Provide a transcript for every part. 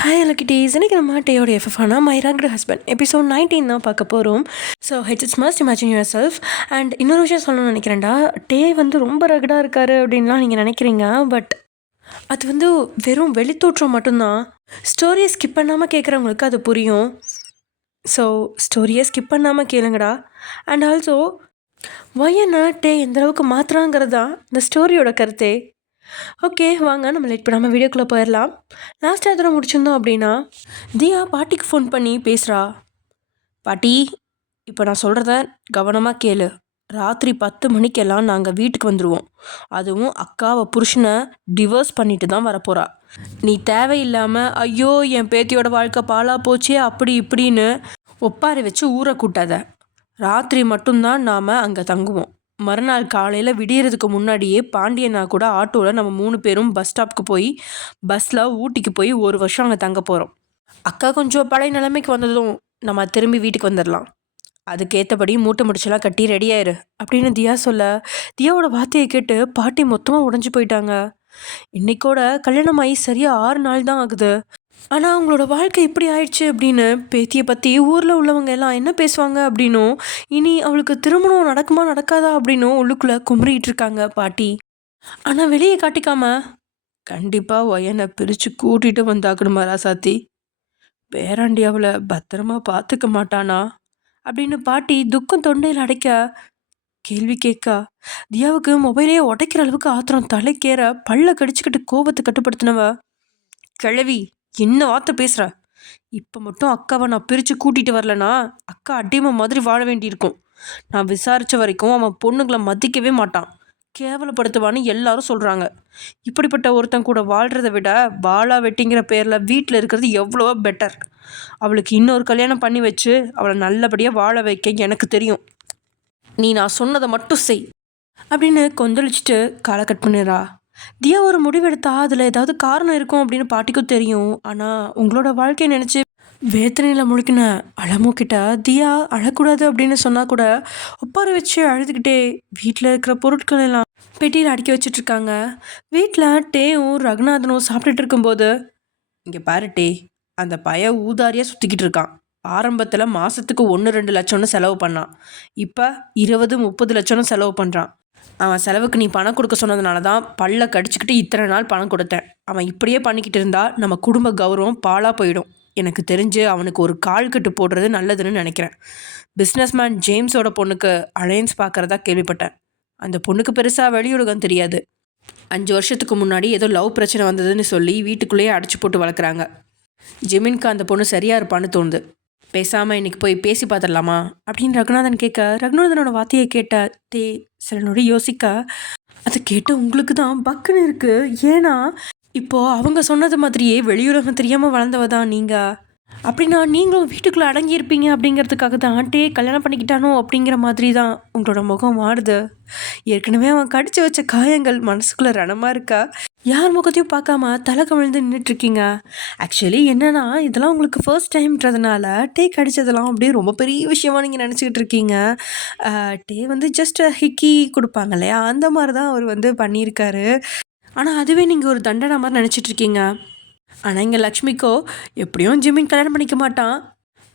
Hi லக்கிட்டீஸ், இன்றைக்கி நம்ம டேயோட எஃப்எஃப்னா my rugged husband episode 19 தான் பார்க்க போகிறோம். So it's must imagine your self. And இன்னொரு விஷயம் சொல்லணும்னு நினைக்கிறேன்டா, டே வந்து ரொம்ப ரகடாக இருக்காரு அப்படின்லாம் நீங்கள் நினைக்கிறீங்க. பட் அது வந்து வெறும் வெளித்தோற்றம் மட்டும்தான். ஸ்டோரியை ஸ்கிப் பண்ணாமல் கேட்குறவங்களுக்கு அது புரியும். ஸோ ஸ்டோரியை ஸ்கிப் பண்ணாமல் கேளுங்கடா. அண்ட் ஆல்சோ ஒய்யன்னா டே எந்தளவுக்கு மாற்றுறாங்கிறது தான் இந்த ஸ்டோரியோட கருத்தே. ஓகே வாங்க, நம்ம லேட் பண்ணாமல் வீடியோக்குள்ளே போயிடலாம். லாஸ்ட்டாக எத்தனை முடிச்சிருந்தோம் அப்படின்னா, தியா பாட்டிக்கு ஃபோன் பண்ணி பேசுகிறா. பாட்டி, இப்போ நான் சொல்கிறத கவனமாக கேளு. ராத்திரி 10 மணிக்கெல்லாம் நாங்கள் வீட்டுக்கு வந்துடுவோம். அதுவும் அக்காவை புருஷனை டிவோர்ஸ் பண்ணிட்டு தான் வரப்போகிறா. நீ தேவையில்லாமல் ஐயோ என் பேத்தியோட வாழ்க்கை பாலாக போச்சே அப்படி இப்படின்னு ஒப்பாரி வச்சு ஊரை கூட்டாத. ராத்திரி மட்டும்தான் நாம் அங்கே தங்குவோம். மறுநாள் காலையில் விடியறதுக்கு முன்னாடியே பாண்டியனா கூட ஆட்டோவில் நம்ம 3 பேரும் பஸ் ஸ்டாப்புக்கு போய் பஸ்ஸில் ஊட்டிக்கு போய் 1 வருஷம் அங்கே தங்க போகிறோம். அக்கா கொஞ்சம் பழைய நிலைமைக்கு வந்ததும் நம்ம திரும்பி வீட்டுக்கு வந்துடலாம். அதுக்கேற்றபடி மூட்டை முடிச்செல்லாம் கட்டி ரெடியாயிரு அப்படின்னு தியா சொல்ல, தியாவோட வார்த்தையை கேட்டு பாட்டி மொத்தமாக உடஞ்சி போயிட்டாங்க. இன்னைக்கோட கல்யாணம் ஆகி சரியாக 6 நாள் தான் ஆகுது. ஆனால் அவங்களோட வாழ்க்கை இப்படி ஆயிடுச்சு அப்படின்னு பேத்தியை பற்றி ஊரில் உள்ளவங்க எல்லாம் என்ன பேசுவாங்க அப்படின்னும், இனி அவளுக்கு திருமணம் நடக்குமா நடக்காதா அப்படின்னும் உள்ளுக்குள்ளே குமரிட்டு இருக்காங்க பாட்டி. ஆனால் வெளியே காட்டிக்காம, கண்டிப்பாக ஒயனை பிரித்து கூட்டிகிட்டு வந்தாக்கணுமா ராசாத்தி, பேராண்டி அவளை பத்திரமா பார்த்துக்க மாட்டானா அப்படின்னு பாட்டி துக்கம் தொண்டையில் அடைக்க கேள்வி கேட்கா. தியாவுக்கு மொபைலே உடைக்கிற அளவுக்கு ஆத்திரம் தலைக்கேற பல்ல கடிச்சுக்கிட்டு கோபத்தை கட்டுப்படுத்தினவ, கிழவி என்ன வார்த்தை பேசுகிற? இப்போ மட்டும் அக்காவை நான் பிரித்து கூட்டிகிட்டு வரலனா அக்கா அடிமை மாதிரி வாழ வேண்டியிருக்கும். நான் விசாரித்த வரைக்கும் அவன் பொண்ணுங்களை மதிக்கவே மாட்டான், கேவலப்படுத்துவான்னு எல்லாரும் சொல்கிறாங்க. இப்படிப்பட்ட ஒருத்தன் கூட வாழ்கிறத விட பாலா வெட்டிங்கிற பேரில் வீட்டில் இருக்கிறது எவ்வளவோ பெட்டர். அவளுக்கு இன்னொரு கல்யாணம் பண்ணி வச்சு அவளை நல்லபடியாக வாழ வைக்க எனக்கு தெரியும். நீ நான் சொன்னதை மட்டும் செய் அப்படின்னு கொந்தளிச்சுட்டு காலை கட் பண்ணிடுறா. தியா ஒரு முடிவெடுத்தா அதில் ஏதாவது காரணம் இருக்கும் அப்படின்னு பாட்டிக்கும் தெரியும். ஆனால் உங்களோட வாழ்க்கையை நினச்சி வேதனையில் முழுக்கின அழமுக்கிட்ட தியா அழக்கூடாது அப்படின்னு சொன்னால் கூட ஒப்பார வச்சு அழுதுகிட்டே வீட்டில் இருக்கிற பொருட்கள் எல்லாம் பெட்டியில் அடுக்கி வச்சிட்ருக்காங்க. வீட்டில் டேயும் ரகுநாதனும் சாப்பிட்டுட்டு இருக்கும்போது, இங்கே பாரு டே, அந்த பைய ஊதாரியாக சுற்றிக்கிட்டு இருக்கான். ஆரம்பத்தில் மாதத்துக்கு 1-2 லட்சம்னு செலவு பண்ணான். இப்போ 20-30 லட்சம்னு செலவு பண்ணுறான். அவன் செலவுக்கு நீ பணம் கொடுக்க சொன்னதுனால தான் பல்ல கடிச்சிக்கிட்டு இத்தனை நாள் பணம் கொடுத்தேன். அவன் இப்படியே பண்ணிக்கிட்டு இருந்தா நம்ம குடும்ப கௌரவம் பாலாக போயிடும். எனக்கு தெரிஞ்சு அவனுக்கு ஒரு கால் கட்டு போடுறது நல்லதுன்னு நினைக்கிறேன். பிஸ்னஸ்மேன் ஜேம்ஸோட பொண்ணுக்கு அலையன்ஸ் பார்க்குறதா கேள்விப்பட்டேன். அந்த பொண்ணுக்கு பெருசாக வெளியுலகம் தெரியாது. 5 வருஷத்துக்கு முன்னாடி ஏதோ லவ் பிரச்சனை வந்ததுன்னு சொல்லி வீட்டுக்குள்ளேயே அடைச்சி போட்டு வளர்க்குறாங்க. ஜெமின்க்கு அந்த பொண்ணு சரியாக இருப்பான்னு தோணுது. பேசாமல் இன்னைக்கு போய் பேசி பார்த்துடலாமா அப்படின்னு ரகுநாதன் கேட்க, ரகுநாதனோட வார்த்தையை கேட்ட தே சில நொடி யோசிக்க, அதை கேட்டு உங்களுக்கு தான் பக்குன்னு இருக்குது. ஏன்னா இப்போது அவங்க சொன்னது மாதிரியே வெளியுலகம் தெரியாமல் வளர்ந்தவ தான் நீங்கள். அப்படின்னா நீங்களும் வீட்டுக்குள்ளே அடங்கியிருப்பீங்க அப்படிங்கிறதுக்காக தான் டே கல்யாணம் பண்ணிக்கிட்டானோ அப்படிங்கிற மாதிரி தான் உங்களோட முகம் மாறுது. ஏற்கனவே அவன் கடிச்சு வச்ச காயங்கள் மனசுக்குள்ளே ரணமாக இருக்கா. யார் முகத்தையும் பார்க்காம தலை கவிழ்ந்து நின்றுட்டுருக்கீங்க. ஆக்சுவலி என்னென்னா, இதெல்லாம் உங்களுக்கு ஃபர்ஸ்ட் டைம்ன்றதுனால டே கடிச்சதெல்லாம் அப்படியே ரொம்ப பெரிய விஷயமா நீங்கள் நினச்சிக்கிட்டு இருக்கீங்க. டே வந்து ஜஸ்ட் ஹிக்கி கொடுப்பாங்க இல்லையா, அந்த மாதிரி தான் அவர் வந்து பண்ணியிருக்காரு. ஆனால் அதுவே நீங்கள் ஒரு தண்டனை மாதிரி நினச்சிட்ருக்கீங்க. ஆனால் இங்கே லக்ஷ்மிக்கோ எப்படியும் ஜிமின் கல்யாணம் பண்ணிக்க மாட்டான்,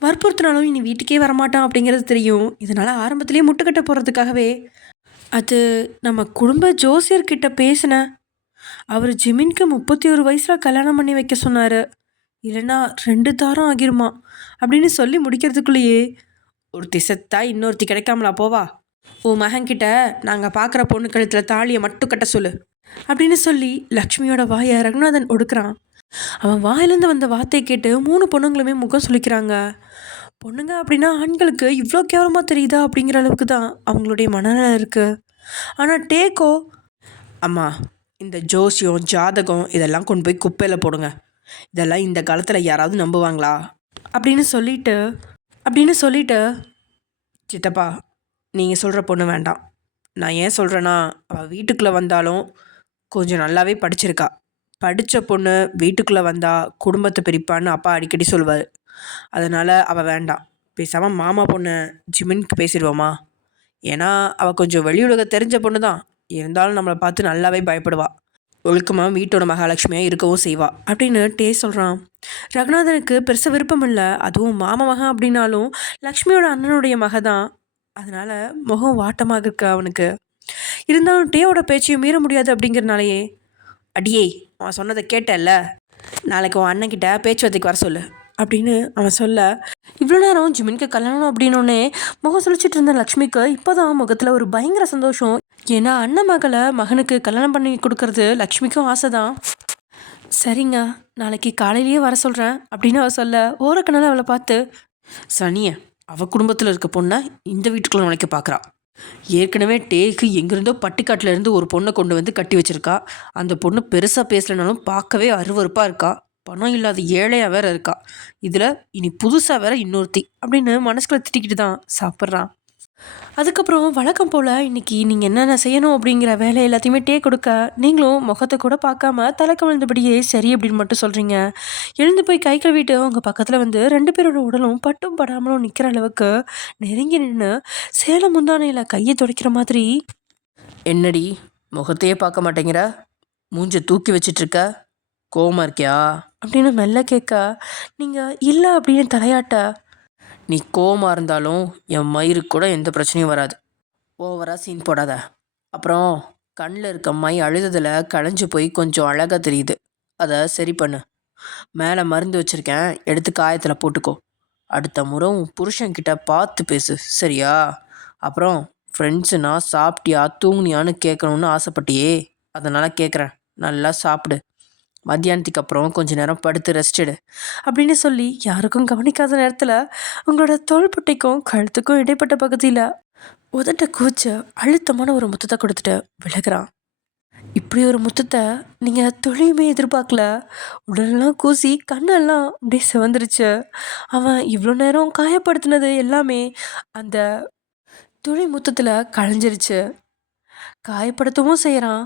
வற்புறுத்தினாலும் இனி வீட்டுக்கே வரமாட்டான் அப்படிங்கிறது தெரியும். இதனால் ஆரம்பத்துலேயே முட்டுக்கட்ட போகிறதுக்காகவே அது நம்ம குடும்ப ஜோசியர்கிட்ட பேசினேன். அவர் ஜிமின்க்கு 31 வயசில் கல்யாணம் பண்ணி வைக்க சொன்னார். இல்லைன்னா 2 தாரம் ஆகிருமா அப்படின்னு சொல்லி முடிக்கிறதுக்குள்ளேயே, ஒருத்தி செத்தா இன்னொருத்தி கிடைக்காமலா போவா? உன் மகன்கிட்ட நாங்கள் பார்க்குற பொண்ணு கழுத்தில் தாலியை மட்டும் கட்ட சொல்லு அப்படின்னு சொல்லி லக்ஷ்மியோட வாயை ரகுநாதன் ஒடுக்குறான். அவன் வாயிலேருந்து வந்த வார்த்தையை கேட்டு 3 பொண்ணுங்களுமே முகம் சொல்லிக்கிறாங்க. பொண்ணுங்க அப்படின்னா ஆண்களுக்கு இவ்வளோ கேவலமாக தெரியுதா அப்படிங்கிற அளவுக்கு தான் அவங்களுடைய மனநிலை இருக்குது. ஆனால் டேக்கோ, அம்மா இந்த ஜோசியம் ஜாதகம் இதெல்லாம் கொண்டு போய் குப்பையில் போடுங்க, இதெல்லாம் இந்த காலத்தில் யாராவது நம்புவாங்களா அப்படின்னு சொல்லிட்டு சித்தப்பா நீங்கள் சொல்கிற பொண்ணு வேண்டாம். நான் ஏன் சொல்கிறேன்னா, அவள் வீட்டுக்குள்ளே வந்தாலும் கொஞ்சம் நல்லாவே படிச்சிருக்கா. படித்த பொண்ணு வீட்டுக்குள்ளே வந்தால் குடும்பத்தை பிரிப்பான்னு அப்பா அடிக்கடி சொல்லுவார். அதனால் அவள் வேண்டாம். பேசாமல் மாமா பொண்ணு ஜிமின்க்கு பேசிடுவோமா? ஏன்னா அவள் கொஞ்சம் வெளியுலக தெரிஞ்ச பொண்ணு தான், இருந்தாலும் நம்மளை பார்த்து நல்லாவே பயப்படுவா. ஒழுக்கமாக வீட்டோட மகாலட்சுமியாக இருக்கவும் செய்வா அப்படின்னு டே சொல்கிறான். ரகுநாதனுக்கு பெருசாக விருப்பம் இல்லை, அதுவும் மாமா மகன் அப்படின்னாலும் லக்ஷ்மியோட அண்ணனுடைய மக தான். அதனால் முகம் வாட்டமாக இருக்கு அவனுக்கு. இருந்தாலும் டேயோட பேச்சையும் மீற முடியாது அப்படிங்கிறனாலேயே, அடியே அவன் சொன்னதை கேட்டல்ல, நாளைக்கு உன் அண்ணன்கிட்ட பேச்சுவார்த்தைக்கு வர சொல்லு அப்படின்னு அவன் சொல்ல, இவ்வளோ நேரம் ஜிமினுக்கு கல்யாணம் அப்படின்னோடனே முகம் சுழிச்சிட்டு இருந்த லக்ஷ்மிக்கு இப்போ தான் முகத்தில் ஒரு பயங்கர சந்தோஷம். ஏன்னா அண்ணன் மகளை மகனுக்கு கல்யாணம் பண்ணி கொடுக்கறது லக்ஷ்மிக்கும் ஆசை தான். சரிங்க, நாளைக்கு காலையிலேயே வர சொல்கிறேன் அப்படின்னு அவள் சொல்ல, ஓரக்கனால அவளை பார்த்து, சனிய அவள் குடும்பத்தில் இருக்க பொண்ணை இந்த வீட்டுக்குள்ள நுழைக்க பார்க்குறா. ஏற்கனவே டேக்கு எங்கேருந்தோ பட்டிக்காட்டிலேருந்து ஒரு பொண்ணை கொண்டு வந்து கட்டி வச்சிருக்கா. அந்த பொண்ணு பெருசாக பேசலைனாலும் பார்க்கவே அருவருப்பாக இருக்கா. பணம் இல்லாத ஏழையாக வேற இருக்கா. இதில் இனி புதுசாக வேற இன்னொருத்தி அப்படின்னு மனசுக்குள்ள திட்டிக்கிட்டு தான் சாப்பிட்றான். அதுக்கப்புறம் வழக்கம் போல் இன்றைக்கி நீங்கள் என்னென்ன செய்யணும் அப்படிங்கிற வேலை எல்லாத்தையுமே டே கொடுக்க, நீங்களும் முகத்தை கூட பார்க்காம தலை கவிழ்ந்தபடியே சரி அப்படின்னு மட்டும் சொல்கிறீங்க. எழுந்து போய் கை கழுவிட்டு உங்கள் பக்கத்தில் வந்து 2 பேரோட உடலும் பட்டும் படாமலும் நிற்கிற அளவுக்கு நெருங்கி நின்று சேலை முந்தானையில் கையை துடைக்கிற மாதிரி, என்னடி முகத்தையே பார்க்க மாட்டேங்கிற, மூஞ்ச தூக்கி வச்சிட்ருக்க, கோவமாக இருக்கியா அப்படின்னு மெல்ல கேட்க, நீங்கள் இல்லை அப்படின்னு தலையாட்ட, நீ கோவமாக இருந்தாலும் என் மயிருக்கு கூட எந்த பிரச்சனையும் வராது. ஓவராக சீன் போடாத. அப்புறம் கண்ணில் இருக்க மை அழுததில் களைஞ்சு போய் கொஞ்சம் அழகாக தெரியுது. அதை சரி பண்ணு. மேலே மருந்து வச்சுருக்கேன், எடுத்து காயத்தில் போட்டுக்கோ. அடுத்த முறை உன் புருஷன்கிட்ட பார்த்து பேசு, சரியா? அப்புறம் ஃப்ரெண்ட்ஸுனா சாப்பிட்டியா தூங்குனியான்னு கேட்கணுன்னு ஆசைப்பட்டியே, அதனால் கேட்குறேன், நல்லா சாப்பிடு. மத்தியானத்துக்கு அப்புறம் கொஞ்ச நேரம் படுத்து ரெஸ்ட் எடு அப்படின்னு சொல்லி யாருக்கும் கவனிக்காத நேரத்தில் உங்களோட தோள்பட்டைக்கும் கழுத்துக்கும் இடைப்பட்ட பகுதியில் உதட்ட கூச்ச அழுத்தமான ஒரு முத்தத்தை கொடுத்துட்டு விலகிறான். இப்படி ஒரு முத்தத்தை நீங்கள் தொழிலுமே எதிர்பார்க்கல. உடலெல்லாம் கூசி கண்ணெல்லாம் அப்படியே சிவந்துருச்சு. அவன் இவ்வளோ நேரம் காயப்படுத்தினது எல்லாமே அந்த துளி முத்தத்தில் களைஞ்சிருச்சு. காயப்படுத்தவும் செய்கிறான்,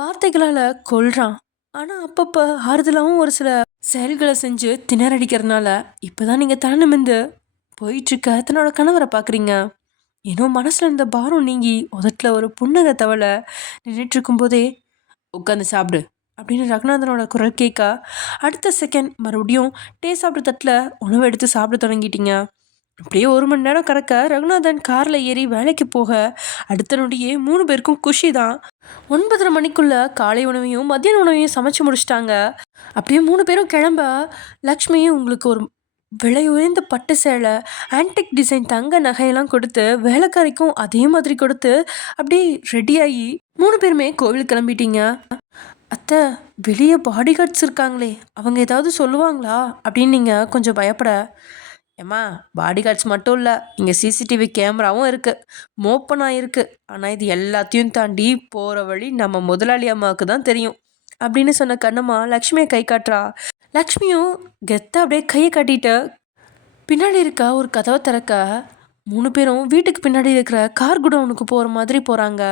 வார்த்தைகளால் கொல்றான். ஆனால் அப்பப்போ ஆறுதலாகவும் ஒரு சில செயல்களை செஞ்சு திணறடிக்கிறதுனால இப்போ தான் நீங்கள் தலை நிமிந்து போயிட்டுருக்க தன்னோட கணவரை பார்க்குறீங்க. ஏன்னோ மனசில் இருந்த பாரம் நீங்கி உதட்டில் ஒரு புன்னகை தவளை நின்றுட்டுருக்கும்போதே, உட்காந்து சாப்பிடு அப்படின்னு ரகுநாதனோட குரல் கேட்க, அடுத்த செகண்ட் மறுபடியும் டே சாப்பிட்ட தட்டில் உணவு எடுத்து சாப்பிட தொடங்கிட்டீங்க. அப்படியே 1 மணி நேரம் கறக்க ரகுநாதன் காரில் ஏறி வேலைக்கு போக அடுத்த நொடியே 3 பேருக்கும் குஷி தான். 9:30 மணிக்குள்ள காலை உணவையும் மதியான உணவையும் சமைச்சு முடிச்சிட்டாங்க. அப்படியே 3 பேரும் கிளம்ப, லக்ஷ்மியும் உங்களுக்கு ஒரு விலை உயர்ந்த பட்டு சேலை, ஆன்டிக் டிசைன் தங்க நகையெல்லாம் கொடுத்து, வேலைக்காரிக்கும் அதே மாதிரி கொடுத்து அப்படியே ரெடியாகி 3 பேருமே கோவிலுக்கு கிளம்பிட்டீங்க. அத்தை, வெளியே பாடிகார்ட்ஸ் இருக்காங்களே, அவங்க ஏதாவது சொல்லுவாங்களா அப்படின்னு நீங்கள் கொஞ்சம் பயப்பட, ஏம்மா பாடிகார்ட்ஸ் மட்டும் இல்லை, இங்கே சிசிடிவி கேமராவும் இருக்குது, மோப்பனாக இருக்குது. ஆனால் இது எல்லாத்தையும் தாண்டி போகிற வழி நம்ம முதலாளி அம்மாவுக்கு தான் தெரியும் அப்படின்னு சொன்ன கண்ணம்மா லக்ஷ்மியை கை காட்டுறா. லக்ஷ்மியும் கெத்தாக அப்படியே கையை காட்டிட்டு பின்னாடி இருக்க ஒரு கதவை திறக்க, 3 பேரும் வீட்டுக்கு பின்னாடி இருக்கிற கார் குடோனுக்கு போகிற மாதிரி போகிறாங்க.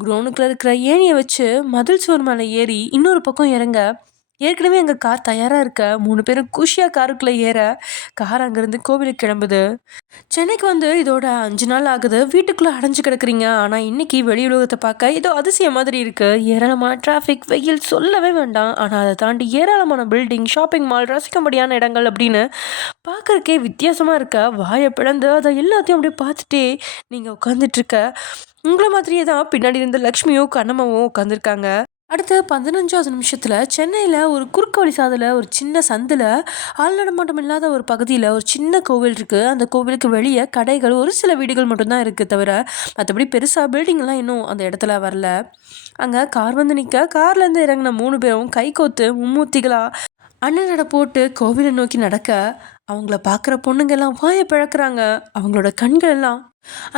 குடோனுக்குள்ள இருக்கிற ஏணியை வச்சு மதில் சுவர் மேலே ஏறி இன்னொரு பக்கம் இறங்க, ஏற்கனவே எங்கள் கார் தயாராக இருக்க 3 பேரும் குஷியாக காருக்குள்ளே ஏற, கார் அங்கேருந்து கோவிலுக்கு கிளம்புது. சென்னைக்கு வந்து இதோட 5 நாள் ஆகுது. வீட்டுக்குள்ளே அடைஞ்சு கிடக்குறீங்க. ஆனால் இன்றைக்கி வெளி உலகத்தை பார்க்க ஏதோ அதிசயம் மாதிரி இருக்குது. ஏராளமான டிராஃபிக், வெயில் சொல்லவே வேண்டாம். ஆனால் அதை தாண்டி ஏராளமான பில்டிங், ஷாப்பிங் மால், ரசிக்கும்படியான இடங்கள் அப்படின்னு பார்க்குறக்கே வித்தியாசமாக இருக்க. வாயை பிளந்து அதை எல்லாத்தையும் அப்படியே பார்த்துட்டே நீங்கள் உட்காந்துட்ருக்க. உங்களை மாதிரியே தான் பின்னாடி இருந்த லக்ஷ்மியும் கண்ணம்மாவும் உட்காந்துருக்காங்க. அடுத்த 15வது நிமிஷத்தில் சென்னையில் ஒரு குறுக்கு வழி சாதில் ஒரு சின்ன சந்தில் ஆள் நடமாட்டம் இல்லாத ஒரு பகுதியில் ஒரு சின்ன கோவில் இருக்குது. அந்த கோவிலுக்கு வெளியே கடைகள், ஒரு சில வீடுகள் மட்டும்தான் இருக்குது தவிர மற்றபடி பெருசாக பில்டிங்லாம் இன்னும் அந்த இடத்துல வரல. அங்கே கார் வந்து நிற்க, கார்லேருந்து இறங்கின 3 பேரும் கை கோத்து மும்மூர்த்திகளாக அண்ணன் நட போட்டு கோவிலை நோக்கி நடக்க, அவங்கள பார்க்குற பொண்ணுங்கெல்லாம் வாயை பிழக்கிறாங்க. அவங்களோட கண்கள் எல்லாம்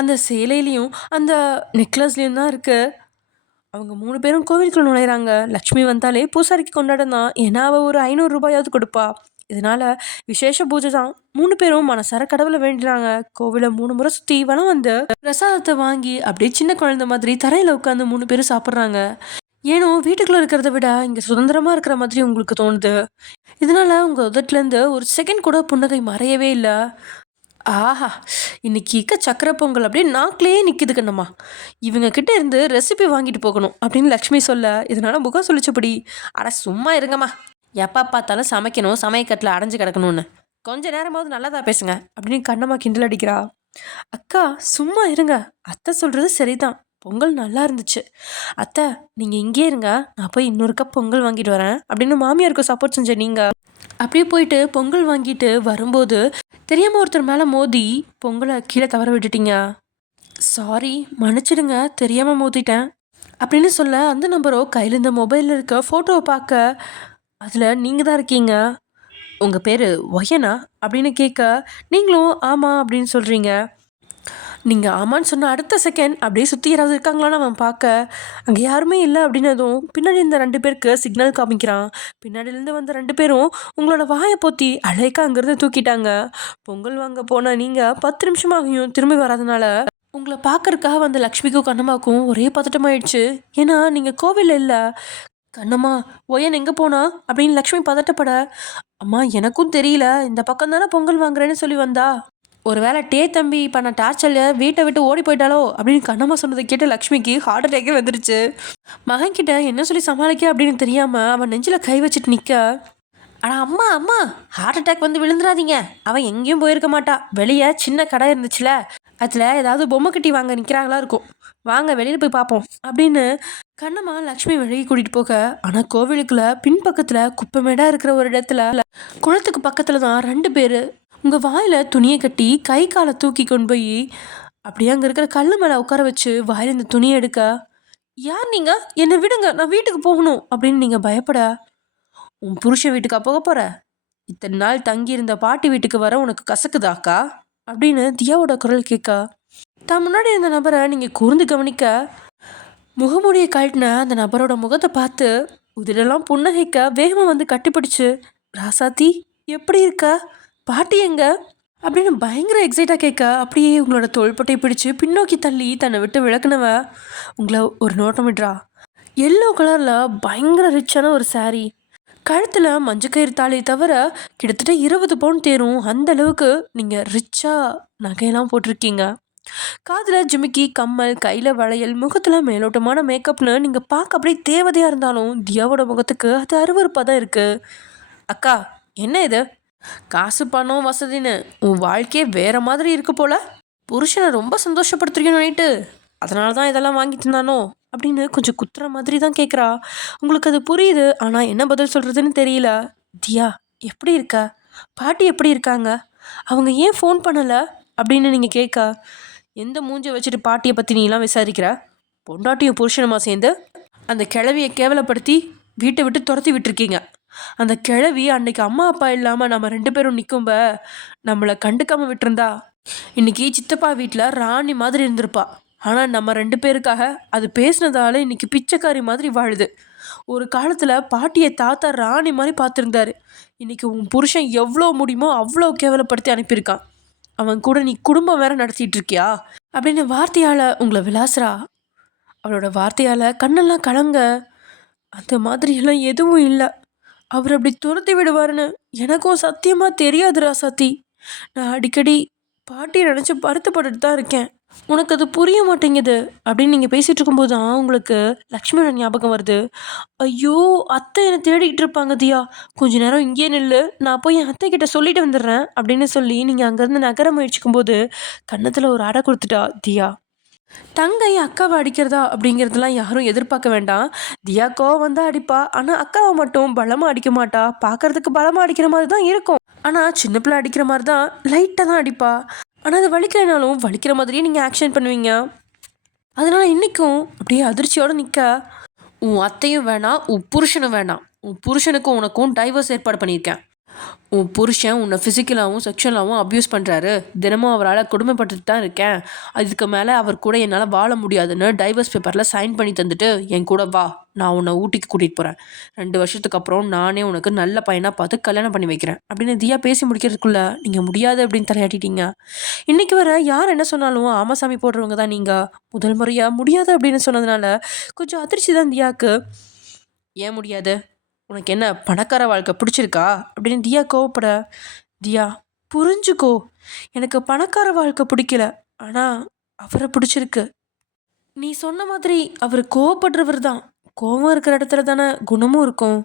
அந்த சேலையிலையும் அந்த நெக்லஸ்லேயும் தான் இருக்குது. அவங்க 3 பேரும் கோவிலுக்குள்ள நுழையிறாங்க. லக்ஷ்மி வந்தாலே பூசாரிக்கு கொண்டாடம் தான். ஏன்னா அவள் ஒரு 500 ரூபாயாவது கொடுப்பா. இதனால் விசேஷ பூஜை தான். 3 பேரும் மனசார கடவுளை வேண்டுறாங்க. கோவிலை 3 முறை சுற்றி வலம் வந்து பிரசாதத்தை வாங்கி அப்படியே சின்ன குழந்தை மாதிரி தரையில் உட்காந்து 3 பேரும் சாப்பிட்றாங்க. ஏனோ வீட்டுக்குள்ளே இருக்கிறத விட இங்கே சுதந்திரமாக இருக்கிற மாதிரி உங்களுக்கு தோணுது. இதனால் உங்கள் உதட்டுலேருந்து ஒரு செகண்ட் கூட புன்னகை மறையவே இல்லை. ஆஹா! இன்னைக்கு சக்கரை பொங்கல் அப்படியே நாக்கிலேயே நிக்குது கண்ணம்மா. இவங்க கிட்ட இருந்து ரெசிபி வாங்கிட்டு போகணும் அப்படின்னு லக்ஷ்மி சொல்ல, இதனால முகம் சுளிச்சபடி, அட சும்மா இருங்கம்மா. எப்ப பார்த்தாலும் சமைக்கணும், சமையக்கட்டுல அடைஞ்சு கிடக்கணும்னு. கொஞ்ச நேரமாவது நல்லதா பேசுங்க அப்படின்னு கண்ணம்மா கிண்டல் அடிக்கிறா. அக்கா சும்மா இருங்க. அத்தை சொல்றது சரிதான். பொங்கல் நல்லா இருந்துச்சு. அத்தை நீங்க இங்கே இருங்க. நான் போய் இன்னொரு கப் பொங்கல் வாங்கிட்டு வரேன் அப்படின்னு மாமியாருக்கு சப்போர்ட் செஞ்ச நீங்க அப்படியே போயிட்டு பொங்கல் வாங்கிட்டு வரும்போது தெரியாம ஒருத்தர் மேல மோதி பொங்கலை கீழே தவற விட்டுட்டீங்க. சாரி மன்னிச்சிடுங்க தெரியாம மோதிட்டேன் அப்படின்னு சொல்ல அந்த நம்பரோ கையில் இந்த மொபைலில் இருக்க ஃபோட்டோவை பார்க்க அதில் நீங்கள் தான் இருக்கீங்க. உங்கள் பேர் ஒயனா அப்படின்னு கேட்க நீங்களும் ஆமாம் அப்படின்னு சொல்கிறீங்க. நீங்கள் ஆமான்னு சொன்ன அடுத்த செகண்ட் அப்படியே சுற்றி யாராவது இருக்காங்களான்னு அவன் பார்க்க அங்கே யாருமே இல்லை அப்படின்னதும் பின்னாடி இருந்த 2 பேருக்கு சிக்னல் காமிக்கிறான். பின்னாடியிலேருந்து வந்த 2 பேரும் உங்களோட வாயை பொத்தி அழைக்க அங்கேருந்து தூக்கிட்டாங்க. பொங்கல் வாங்க போன நீங்கள் 10 நிமிஷமாகியும் திரும்பி வராதனால உங்களை பார்க்கறதுக்காக வந்த லக்ஷ்மிக்கும் கண்ணம்மாக்கும் ஒரே பதட்டமாயிடுச்சு. ஏன்னா நீங்கள் கோவிலில் இல்லை. கண்ணம்மா ஒயன் எங்கே போனா அப்படின்னு லக்ஷ்மி பதட்டப்பட, அம்மா எனக்கும் தெரியல, இந்த பக்கம் தானே பொங்கல் வாங்குறேன்னு சொல்லி வந்தா. ஒருவேளை டே தம்பி பண்ண டார்ச்சரில் வீட்டை விட்டு ஓடி போயிட்டாலோ அப்படின்னு கண்ணம்மா சொன்னதை கேட்டு லக்ஷ்மிக்கு ஹார்ட் அட்டாக்கே வந்துருச்சு. மகன் கிட்ட என்ன சொல்லி சமாளிக்க அப்படின்னு தெரியாம அவன் நெஞ்சில் கை வச்சுட்டு நிற்க, ஆனால் அம்மா அம்மா ஹார்ட் அட்டாக் வந்து விழுந்துடாதீங்க. அவன் எங்கேயும் போயிருக்க மாட்டா. வெளியே சின்ன கடை இருந்துச்சுல, அதில் ஏதாவது பொம்மை கட்டி வாங்க நிற்கிறாங்களா இருக்கும். வாங்க வெளியில் போய் பார்ப்போம் அப்படின்னு கண்ணம்மா லக்ஷ்மி வெளியே கூட்டிகிட்டு போக, ஆனால் கோவிலுக்குள்ள பின்பக்கத்தில் குப்பைமேடாக இருக்கிற ஒரு இடத்துல குளத்துக்கு பக்கத்தில் தான் 2 பேர் உங்கள் வாயில் துணியை கட்டி கை காலை தூக்கி கொண்டு போய் அப்படியே அங்கே இருக்கிற கல் மேலே உட்கார வச்சு வாயில் இந்த துணியை எடுக்க, யார் நீங்கள் என்னை விடுங்க நான் வீட்டுக்கு போகணும் அப்படின்னு நீங்கள் பயப்பட, உன் புருஷன் வீட்டுக்கா போக போகிற? இத்தனை நாள் தங்கி இருந்த பாட்டி வீட்டுக்கு வர உனக்கு கசக்குதாக்கா அப்படின்னு தியாவோட குரல் கேட்க, தான் முன்னாடி இருந்த நபரை நீங்கள் கூர்ந்து கவனிக்க முகமூடியை கழட்டின அந்த நபரோட முகத்தை பார்த்து உதிரெல்லாம் புன்னகைக்க வேகமாக வந்து கட்டிப்பிடிச்சு, ராசாத்தி எப்படி இருக்க, பாட்டி எங்க அப்படின்னு பயங்கர எக்ஸைட்டாக கேட்க, அப்படியே உங்களோட தோள்பட்டை பிடிச்சு பின்னோக்கி தள்ளி தன்னை விட்டு விளக்குனவ உங்களை ஒரு நோட்டமிட்றா. எல்லோ கலரில் பயங்கர ரிச்சான ஒரு சாரீ, கழுத்தில் மஞ்சக்கயிறு தாலியை தவிர கிட்டத்தட்ட 20 பவுன் தேரும். அந்த அளவுக்கு நீங்கள் ரிச்சாக நகையெல்லாம் போட்டிருக்கீங்க. காதில் ஜிமிக்கி, கம்மல், கையில் வளையல், முகத்தில் மேலோட்டமான மேக்கப்னு நீங்கள் பார்க்க அப்படியே தேவதையாக இருந்தாலும் தியாவோட முகத்துக்கு அது அருவருப்பாக தான் இருக்குது. அக்கா என்ன இது? காசு பணம் வசதின்னு உன் வாழ்க்கையே வேற மாதிரி இருக்கு போல. புருஷனை ரொம்ப சந்தோஷப்படுத்துறீங்கன்னு நினைட்டு அதனால தான் இதெல்லாம் வாங்கிட்டு இருந்தானோ அப்படின்னு கொஞ்சம் குத்துற மாதிரி தான் கேட்குறா. உங்களுக்கு அது புரியுது, ஆனால் என்ன பதில் சொல்கிறதுன்னு தெரியல. தியா எப்படி இருக்க, பாட்டி எப்படி இருக்காங்க, அவங்க ஏன் ஃபோன் பண்ணலை அப்படின்னு நீங்கள் கேட்க, எந்த மூஞ்சை வச்சுட்டு பாட்டியை பற்றி நீலாம் விசாரிக்கிற? பொண்டாட்டியும் புருஷனுமா சேர்ந்து அந்த கிழவியை கேவலப்படுத்தி வீட்டை விட்டு துரத்தி விட்டுருக்கீங்க. அந்த கிழவி அன்னைக்கு அம்மா அப்பா இல்லாமல் நம்ம 2 பேரும் நிற்கும்ப நம்மளை கண்டுக்காமல் விட்டுருந்தா இன்னைக்கு சித்தப்பா வீட்டில் ராணி மாதிரி இருந்திருப்பா. ஆனால் நம்ம 2 பேருக்காக அது பேசினதால இன்னைக்கு பிச்சைக்காரி மாதிரி வாழுது. ஒரு காலத்தில் பாட்டியை தாத்தா ராணி மாதிரி பார்த்துருந்தாரு. இன்னைக்கு உன் புருஷன் எவ்வளோ முடியுமோ அவ்வளோ கேவலப்படுத்தி அனுப்பியிருக்கான். அவன் கூட நீ குடும்பம் வேற நடத்திட்டு இருக்கியா அப்படின்னு வார்த்தையால் உங்களை விளாசுறா. அவளோட வார்த்தையால் கண்ணெல்லாம் கலங்க. அந்த மாதிரியெல்லாம் எதுவும் இல்லை. அவர் அப்படி துரத்தி விடுவாருன்னு எனக்கும் சத்தியமாக தெரியாது ராசாத்தி. நான் அடிக்கடி பாட்டி நினச்சி வருத்தப்பட்டுட்டு தான் இருக்கேன். உனக்கு அது புரிய மாட்டேங்குது அப்படின்னு நீங்கள் பேசிகிட்டு இருக்கும்போது தான் உங்களுக்கு லக்ஷ்மியோட ஞாபகம் வருது. ஐயோ அத்தை என்னை தேடிக்கிட்டு இருப்பாங்க தியா, கொஞ்ச நேரம் இங்கேயே நில்லு, நான் போய் என் அத்தை கிட்ட சொல்லிட்டு வந்துடுறேன் அப்படின்னு சொல்லி நீங்கள் அங்கேருந்து நகர முயற்சிக்கும் போது கன்னத்தில் ஒரு அடை கொடுத்துட்டா தியா. தங்கை அக்காவை அடிக்கிறதா அப்படிங்கிறதுலாம் யாரும் எதிர்பார்க்க வேண்டாம். தியா கோவம் வந்தால் அடிப்பா, ஆனால் அக்காவை மட்டும் பலமாக அடிக்க மாட்டா. பார்க்கறதுக்கு பலமாக அடிக்கிற மாதிரி தான் இருக்கும், ஆனால் சின்ன பிள்ளை அடிக்கிற மாதிரி தான் லைட்டாக தான் அடிப்பா. ஆனால் அது வலிக்கலைனாலும் வலிக்கிற மாதிரியே நீங்கள் ஆக்ஷன் பண்ணுவீங்க. அதனால் இன்றைக்கும் அப்படியே அதிர்ச்சியோடு நிற்க, உன் அத்தையும் வேணாம், உன் புருஷனும் வேணாம். உன் புருஷனுக்கும் உனக்கும் டைவர்ஸ் ஏற்பாடு பண்ணியிருக்கேன். உன் புருஷன் உன்னை ஃபிசிக்கலாகவும் செக்ஷுவலாகவும் அப்யூஸ் பண்ணுறாரு. தினமும் அவரால் கொடுமைப்பட்டுட்டு தான் இருக்கேன். அதுக்கு மேலே அவர் கூட என்னால் வாழ முடியாதுன்னு டைவர்ஸ் பேப்பரில் சைன் பண்ணி தந்துட்டு என் கூட வா, நான் உன்னை ஊட்டிக்கு கூட்டிகிட்டு போகிறேன். 2 வருஷத்துக்கு அப்புறம் நானே உனக்கு நல்ல பையனாக பார்த்து கல்யாணம் பண்ணி வைக்கிறேன் அப்படின்னு தியா பேசி முடிக்கிறதுக்குள்ளே நீங்கள் முடியாது அப்படின்னு தலையாட்டிட்டீங்க. இன்றைக்கி வர யார் என்ன சொன்னாலும் ஆமாசாமி போடுறவங்க தான் நீங்கள். முதல் முறையாக முடியாது அப்படின்னு சொன்னதுனால கொஞ்சம் அதிர்ச்சி தான் தியாவுக்கு. ஏன் முடியாது? உனக்கு என்ன பணக்கார வாழ்க்கை பிடிச்சிருக்கா அப்படின்னு தியா கோவப்பட, தியா புரிஞ்சுக்கோ. எனக்கு பணக்கார வாழ்க்கை பிடிக்கல. ஆனால் அவரை பிடிச்சிருக்கு. நீ சொன்ன மாதிரி அவர் கோவப்படுறவர் தான். கோவம் இருக்கிற இடத்துல தானே குணமும் இருக்கும்.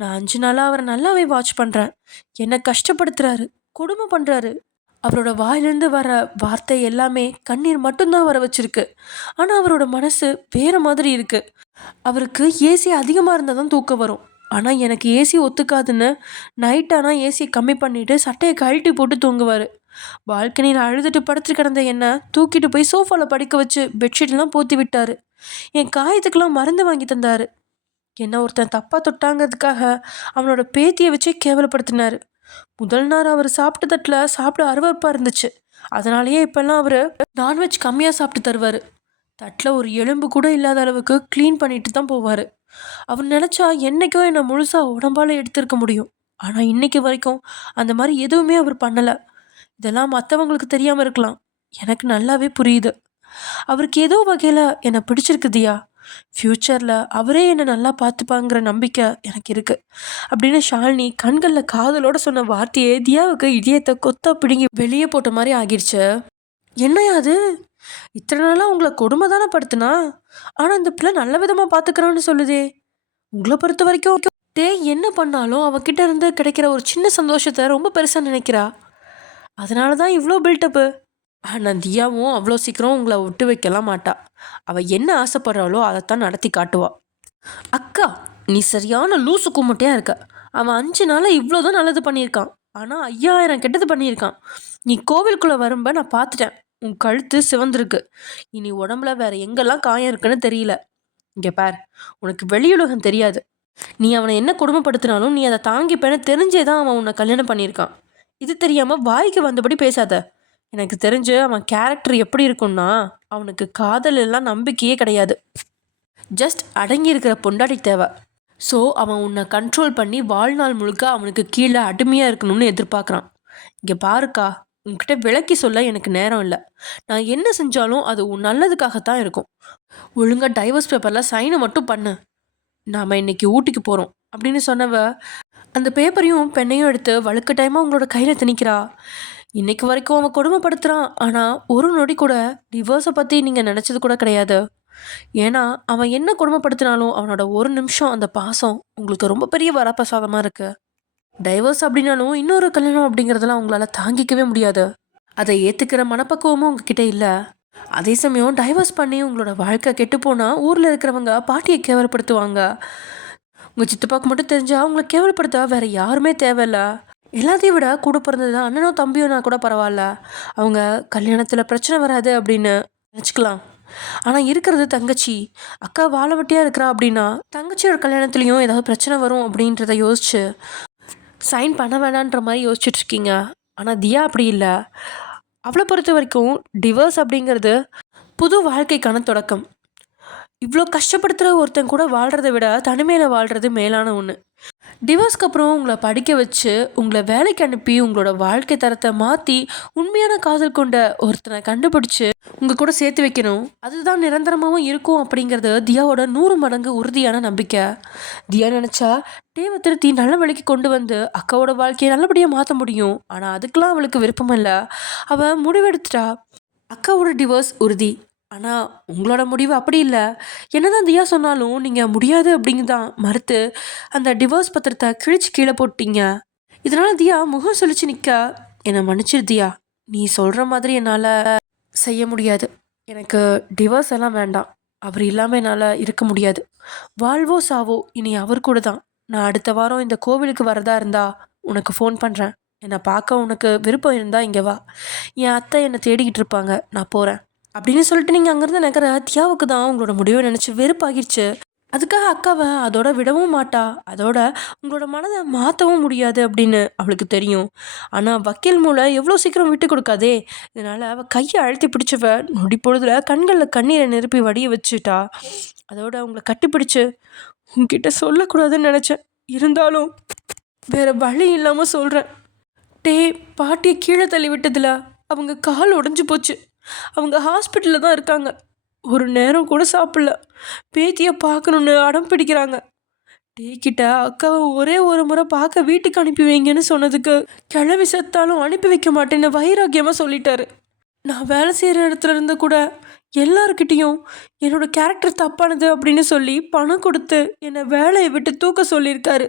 நான் 5 நாளாக அவரை நல்லாவே வாட்ச் பண்ணுறேன். என்னை கஷ்டப்படுத்துறாரு, கொடுமை பண்ணுறாரு. அவரோட வாயிலிருந்து வர வார்த்தை எல்லாமே கண்ணீர் மட்டும்தான் வர வச்சிருக்கு. ஆனால் அவரோட மனசு வேற மாதிரி இருக்கு. அவருக்கு ஏசி அதிகமாக இருந்தால் தான் தூக்கம் வரும். ஆனால் எனக்கு ஏசி ஒத்துக்காதுன்னு நைட் ஆனால் ஏசியை கம்மி பண்ணிட்டு சட்டையை கழட்டி போட்டு தூங்குவார். பால்கனியில் அழுதுட்டு படுத்து கிடந்த என்ன தூக்கிட்டு போய் சோஃபாவில் படுக்க வச்சு பெட்ஷீட்லாம் போத்தி விட்டாரு. என் காயத்துக்கெல்லாம் மருந்து வாங்கி தந்தாரு. என்ன ஒருத்தன் தப்பாக தொட்டாங்கிறதுக்காக அவனோட பேத்தியை வச்சே கேவலப்படுத்தினாரு. முதல் நாள் அவர் சாப்பிட்ட தட்டில் சாப்பிட அருவருப்பாக இருந்துச்சு. அதனாலேயே இப்போல்லாம் அவர் நான்வெஜ் கம்மியாக சாப்பிட்டு தருவார். தட்டில் ஒரு எலும்பு கூட இல்லாத அளவுக்கு க்ளீன் பண்ணிட்டு தான் போவார். அவர் நினச்சா என்றைக்கோ என்னை முழுசாக உடம்பால் எடுத்திருக்க முடியும். ஆனால் இன்னைக்கு வரைக்கும் அந்த மாதிரி எதுவுமே அவர் பண்ணலை. இதெல்லாம் மற்றவங்களுக்கு தெரியாமல் இருக்கலாம், எனக்கு நல்லாவே புரியுது. அவருக்கு ஏதோ வகையில் என்னை பிடிச்சிருக்கு தியா. ஃப்யூச்சரில் அவரே என்னை நல்லா பார்த்துப்பாங்கிற நம்பிக்கை எனக்கு இருக்குது அப்படின்னு ஷாலினி கண்களில் காதலோடு சொன்ன வார்த்தையே தியாவுக்கு இதயத்தை கொத்தா பிடுங்கி வெளியே போட்ட மாதிரி ஆகிடுச்சு. என்னையா அது? இத்தனை நாளாக உங்களை கொடுமை தானே படுத்துனா, ஆனால் இந்த பிள்ளை நல்ல விதமாக பார்த்துக்கிறான்னு சொல்லுதே. உங்களை பொறுத்த வரைக்கும் என்ன பண்ணாலும் அவகிட்ட இருந்து கிடைக்கிற ஒரு சின்ன சந்தோஷத்தை ரொம்ப பெருசாக நினைக்கிறா. அதனால தான் இவ்வளோ பில்டப்பு. ஆனால் தியாவும் அவ்வளோ சீக்கிரம் உங்களை விட்டு வைக்கலாம் மாட்டா. அவள் என்ன ஆசைப்படுறாளோ அதைத்தான் நடத்தி காட்டுவா. அக்கா, நீ சரியான லூசு கும்பிட்டையாக இருக்க. அவன் 5 நாளாக இவ்வளோதான் நல்லது பண்ணியிருக்கான். ஆனால் 5000 கெட்டது பண்ணியிருக்கான். நீ கோவிலுக்குள்ளே வரும்ப நான் பார்த்துட்டேன். உன் கழுத்து சிவந்திருக்கு. இனி உடம்புல வேற எங்கெல்லாம் காயம் இருக்குன்னு தெரியல. இங்கே பார், உனக்கு வெளியுலகம் தெரியாது. நீ அவனை என்ன கொடுமைப்படுத்தினாலும் நீ அதை தாங்கிப்பேன்னு தெரிஞ்சே தான் அவன் உன்னை கல்யாணம் பண்ணியிருக்கான். இது தெரியாமல் வாய்க்கு வந்தபடி பேசாத. எனக்கு தெரிஞ்சு அவன் கேரக்டர் எப்படி இருக்குன்னா, அவனுக்கு காதல் எல்லாம் நம்பிக்கையே கிடையாது. ஜஸ்ட் அடங்கி இருக்கிற பொண்டாட்டி தேவை. ஸோ அவன் உன்னை கண்ட்ரோல் பண்ணி வாழ்நாள் முழுக்க அவனுக்கு கீழே அடிமையாக இருக்கணும்னு எதிர்பார்க்குறான். இங்கே பாருக்கா, உன்கிட்ட விளக்கி சொல்ல எனக்கு நேரம் இல்லை. நான் என்ன செஞ்சாலும் அது உன் நல்லதுக்காகத்தான் இருக்கும். ஒழுங்காக டைவர்ஸ் பேப்பரில் சைனை மட்டும் பண்ணு. நாம் இன்னைக்கு ஊட்டிக்கு போகிறோம் அப்படின்னு சொன்னவ அந்த பேப்பரையும் பெண்ணையும் எடுத்து வழுக்கட்டாயமாக உங்களோட கையில் திணிக்கிறா. இன்னைக்கு வரைக்கும் அவன் கொடுமைப்படுத்துகிறான். ஆனால் ஒரு நொடி கூட டிவோர்ஸை பற்றி நீங்கள் நினச்சது கூட கிடையாது. ஏன்னா அவன் என்ன கொடுமைப்படுத்தினாலும் அவனோட ஒரு நிமிஷம் அந்த பாசம் உங்களுக்கு ரொம்ப பெரிய வரப்பிரசாதமாக இருக்குது. டைவர்ஸ் அப்படின்னாலும் இன்னொரு கல்யாணம் அப்படிங்கிறதெல்லாம் உங்களால் தாங்கிக்கவே முடியாது. அதை ஏற்றுக்கிற மனப்பக்குவமும் உங்ககிட்ட இல்லை. அதே சமயம் டைவர்ஸ் பண்ணி உங்களோட வாழ்க்கை கெட்டு போனால் ஊரில் இருக்கிறவங்க பாட்டியை கேவலப்படுத்துவாங்க. உங்கள் சித்தப்பாக்கு மட்டும் தெரிஞ்சால் அவங்கள கேவலப்படுத்த வேறு யாருமே தேவையில்லை. எல்லாத்தையும் விட கூட பிறந்தது அண்ணனோ தம்பியோனா கூட பரவாயில்ல, அவங்க கல்யாணத்தில் பிரச்சனை வராது அப்படின்னு நினச்சிக்கலாம். ஆனால் இருக்கிறது தங்கச்சி. அக்கா வாழவட்டியாக இருக்கிறா அப்படின்னா தங்கச்சியோட கல்யாணத்துலேயும் ஏதாவது பிரச்சனை வரும் அப்படின்றத யோசிச்சு சைன் பண்ண வேணான்ற மாதிரி யோசிச்சுட்ருக்கீங்க. ஆனால் தியா அப்படி இல்லை. அவளை பொறுத்த வரைக்கும் டிவோர்ஸ் அப்படிங்கிறது புது வாழ்க்கைக்கான தொடக்கம். இவ்வளோ கஷ்டப்படுத்துகிற ஒருத்தன் கூட வாழ்கிறத விட தனிமையில் வாழ்கிறது மேலான ஒன்று. டிவோர்ஸ்க்கு அப்புறம் உங்களை படிக்க வச்சு உங்களை வேலைக்கு அனுப்பி உங்களோட வாழ்க்கை தரத்தை மாற்றி உண்மையான காதல் கொண்ட ஒருத்தனை கண்டுபிடிச்சி உங்கள் கூட சேர்த்து வைக்கணும். அதுதான் நிரந்தரமாகவும் இருக்கும் அப்படிங்கிறது தியாவோட 100 மடங்கு உறுதியான நம்பிக்கை. தியா நினச்சா டேவை திருத்தி நல்ல வழிக்கு கொண்டு வந்து அக்காவோட வாழ்க்கையை நல்லபடியாக மாற்ற முடியும். ஆனால் அதுக்கெலாம் அவளுக்கு விருப்பம் இல்லை. அவள் முடிவெடுத்துட்டா. அக்காவோட டிவோர்ஸ் உறுதி. ஆனால் உங்களோட முடிவு அப்படி இல்லை. என்னதான் தியா சொன்னாலும் நீங்கள் முடியாது அப்படிங்கதான் மறுத்து அந்த டிவோர்ஸ் பத்திரத்தை கிழிச்சு கீழே போட்டீங்க. இதனால் தியா முகம் சொல்லிச்சு நிற்க, என்னை மன்னிச்சிரு தியா, நீ சொல்கிற மாதிரி என்னால் செய்ய முடியாது. எனக்கு டிவோர்ஸ் எல்லாம் வேண்டாம். அவர் இல்லாமல் என்னால் இருக்க முடியாது. வாழ்வோ சாவோ இனி அவர் கூட தான். நான் அடுத்த வாரம் இந்த கோவிலுக்கு வரதா இருந்தா உனக்கு ஃபோன் பண்ணுறேன். என்னை பார்க்க உனக்கு விருப்பம் இருந்தால் இங்கே வா. என் அத்தை என்னை தேடிக்கிட்டு இருப்பாங்க, நான் போகிறேன் அப்படின்னு சொல்லிட்டு நீங்கள் அங்கேருந்து நகர தியாவுக்கு தான் உங்களோட முடிவை நினச்சி வெறுப்பாகிடுச்சு. அதுக்காக அக்காவை அதோட விடவும் மாட்டா. அதோட உங்களோட மனதை மாற்றவும் முடியாது அப்படின்னு அவளுக்கு தெரியும். ஆனால் வக்கீல் மூலம் எவ்வளோ சீக்கிரம் விட்டு கொடுக்காதே. இதனால் அவள் கையை அழுத்தி பிடிச்சவ நொடி பொழுதுல கண்களில் கண்ணீரை நிரப்பி வடிய வச்சுட்டா. அதோட அவங்கள கட்டிப்பிடிச்சு உங்ககிட்ட சொல்லக்கூடாதுன்னு நினச்சேன், இருந்தாலும் வேறு வழி இல்லாமல் சொல்கிறேன். பாட்டியை கீழே தள்ளி விட்டதில்ல அவங்க கால் உடஞ்சி போச்சு. அவங்க ஹாஸ்பிட்டலில் தான் இருக்காங்க. ஒரு நேரம் கூட சாப்பிடல. பேத்தியை பார்க்கணுன்னு அடம் பிடிக்கிறாங்க. டேக்கிட்ட அக்காவை ஒரே ஒரு முறை பார்க்க வீட்டுக்கு அனுப்பி வைங்கன்னு சொன்னதுக்கு கிளவி செத்தாலும் அனுப்பி வைக்க மாட்டேன்னு வைராக்கியமாக சொல்லிட்டாரு. நான் வேலை செய்கிற இடத்துல இருந்து கூட எல்லாருக்கிட்டேயும் என்னோட கேரக்டர் தப்பானது அப்படின்னு சொல்லி பணம் கொடுத்து என்னை வேலையை விட்டு தூக்க சொல்லியிருக்காரு.